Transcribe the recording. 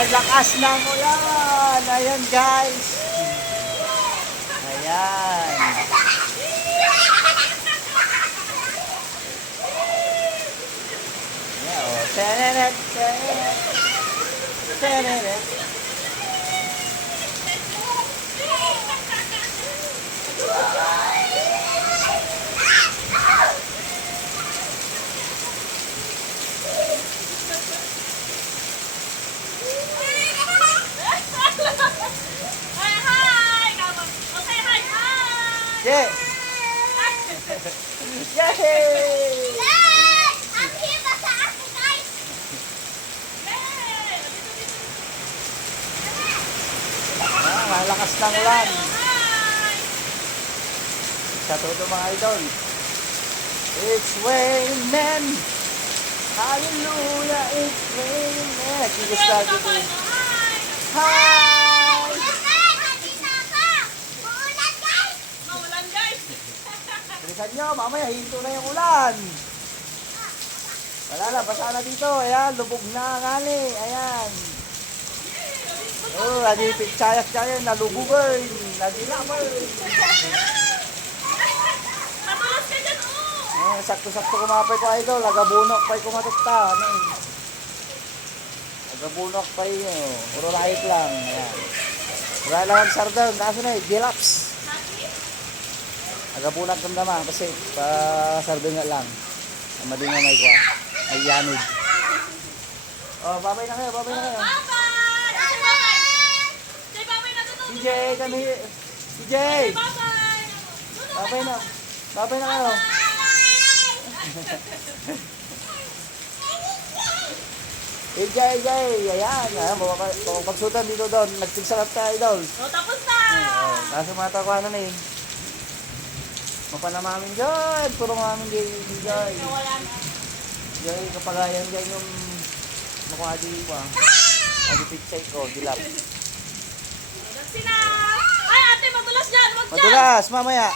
Ang lakas ng ulan. Ayan guys. Ayan. Ayan o. Tenenet, tenenet. Tenenet. Yeah. Yay! Ang hiba sa ako, guys! Ang lakas ng ulan. Sa todo mga idol. It's raining. Hallelujah, it's raining. Kilos lagi ko. Hi! Bilisan nyo, mamaya hinto na yung ulan. Wala na, basa na dito. Ayan, lubog na ngali. Ayan. Oh, adi pitsayak dyan, nalubugan. Nadilaman. Matulas ka dyan, oh! Sakto-sakto kumapay ko idol. Agabunok pa'y kumatukta. Ano eh. Agabunok pa'y puro lahit lang. Ayan. Wala lang ang sardang. Kaso na eh, deluxe. Agabunak damdaman kasi pa sardang nga lang. Mali nga may kwa. May yanig. Oh, babay na kayo, babay na kayo. Bye-bye! Say bye-bye! Say bye-bye na tutulog! CJ, kami. CJ! Bye-bye! Babay na. Babay na kayo. CJ, ayan. Pagsutan dito doon. Nagsigsarap tayo doon. So, tapos na! Kaso mata ko ano na eh. Mapanamamin dyan. Puro mamin dyan. Wala na. Dyan kapagayan dyan yung mukha di ko ah. Adi pitsay ko, dilap. Sina! Ay, ate, madulas dyan! Wag dyan! Madulas, mamaya.